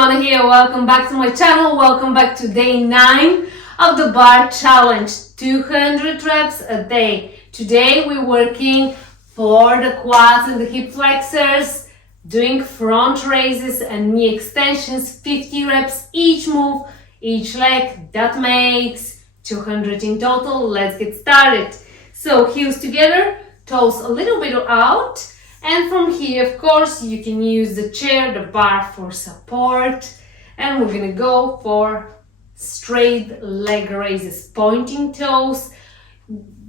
Joana here. Welcome back to my channel. Welcome back to day 9 of the bar challenge. 200 reps a day. Today we're working for the quads and the hip flexors, doing front raises and knee extensions, 50 reps each move, each leg. That makes 200 in total. Let's get started. So heels together, toes a little bit out. And from here, of course, you can use the chair, the bar for support. And we're gonna go for straight leg raises, pointing toes.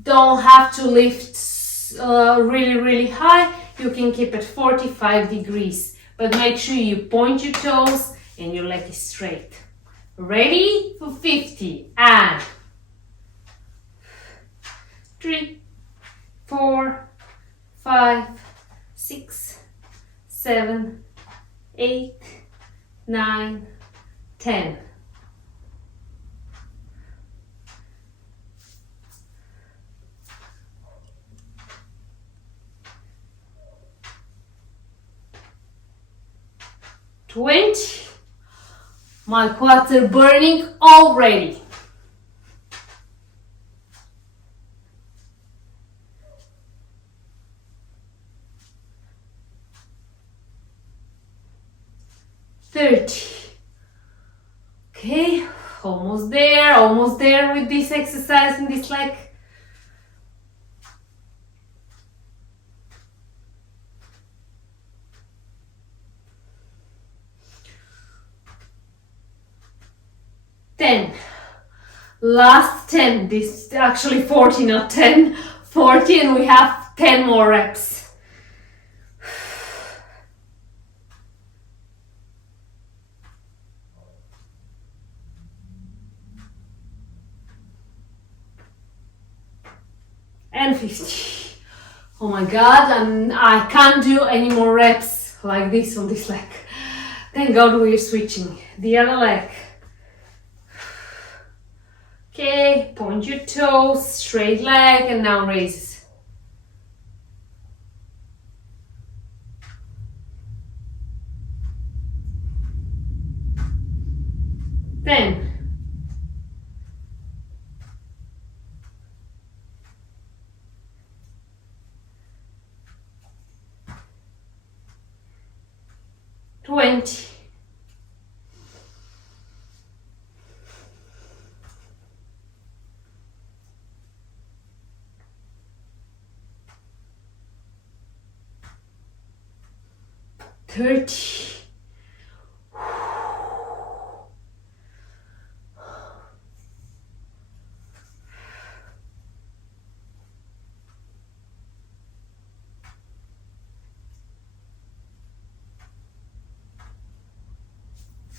Don't have to lift really high. You can keep it 45 degrees, but make sure you point your toes and your leg is straight. Ready for 50 and 3, 4, 5, 6, 7, 8, 9, 10. My quads are burning already. 30. Okay, almost there with this exercise in this leg. 10. Last 10. This is actually 40, not 10. 40, and we have 10 more reps. And 50. Oh my god, and I can't do any more reps like this on this leg. Thank god we're switching. The other leg. Okay, point your toes, straight leg, and now raises. Then 20. 30.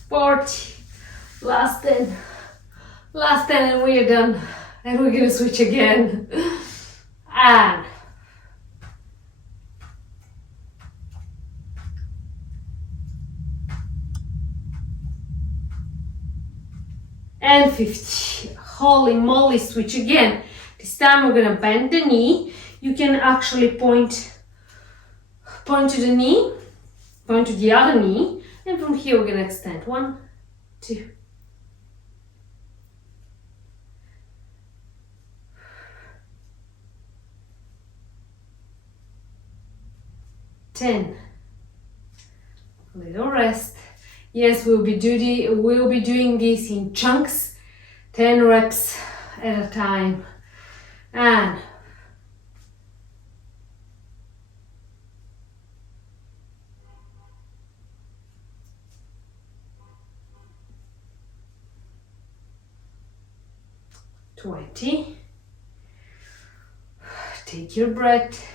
40. Last 10. Last 10 and we're done. And we're gonna switch again. And 50. Holy moly, switch again. This time we're gonna bend the knee. You can actually point to the knee, point to the other knee, and from here we're gonna extend. 1, 2. 10. Little rest. Yes, we'll be doing this in chunks, 10 reps at a time. And 20. Take your breath,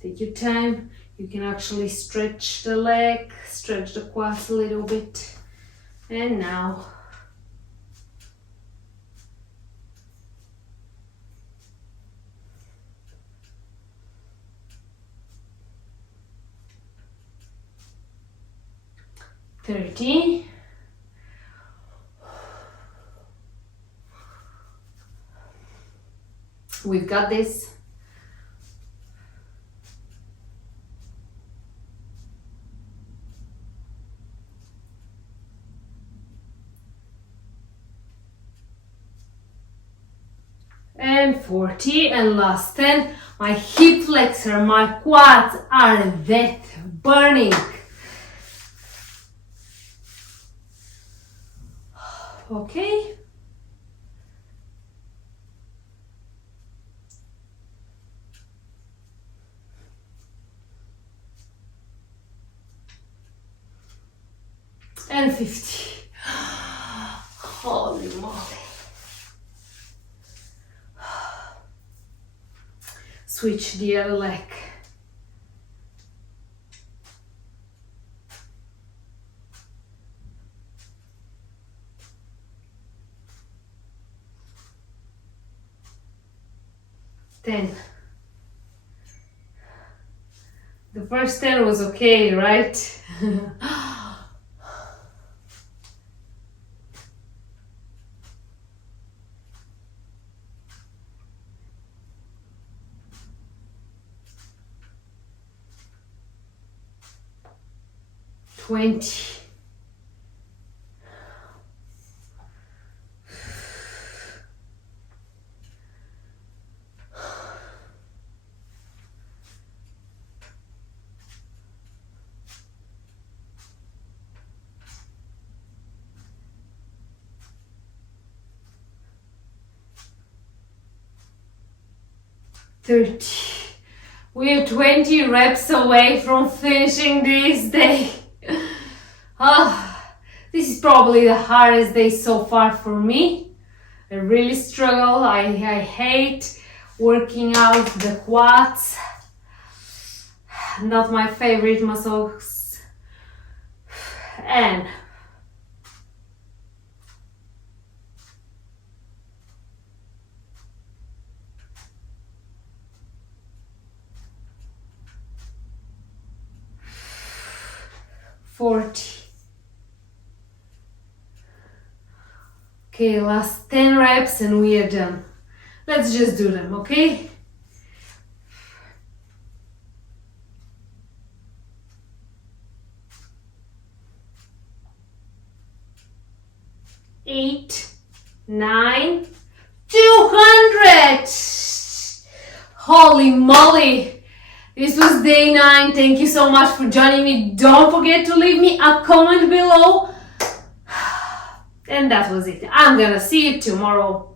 take your time. You can actually stretch the leg, stretch the quads a little bit. And now 30. We've got this. and 40, and last 10. My hip flexor, my quads are that burning. Okay. And 50. Holy moly. Switch the other leg. Ten. The first 10 was okay, right? 20. We are 20 reps away from finishing this day. This is probably the hardest day so far for me. I really struggle. I hate working out the quads. Not my favorite muscles. And Okay, last 10 reps and we are done. Let's just do them, okay? Eight, 9, 200! Holy moly! This was day 9. Thank you so much for joining me. Don't forget to leave me a comment below. And that was it. I'm gonna see you tomorrow.